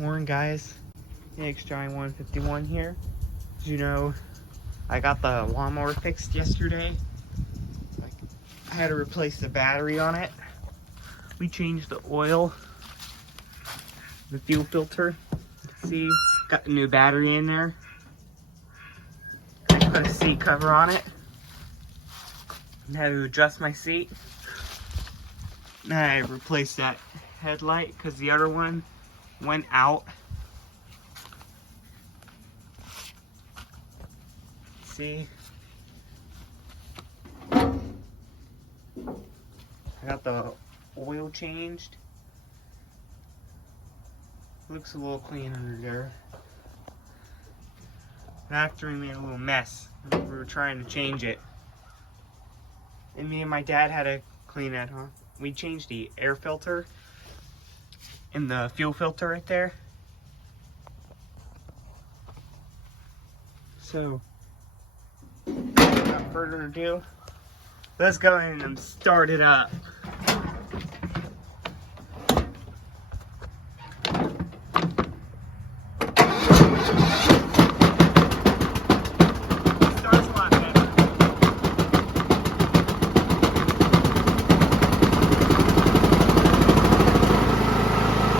Morning, guys. XJ 151 here. As you know, I got the lawnmower fixed yesterday. I had to replace the battery on it. We changed the oil, the fuel filter. See, got the new battery in there. I put a seat cover on it. And had to adjust my seat. Then I replaced that headlight because the other one went out. See? I got the oil changed. Looks a little clean under there. Factory made a little mess. We were trying to change it. And me and my dad had to clean it, huh? We changed the air filter and the fuel filter right there. So, without further ado, let's go ahead and start it up.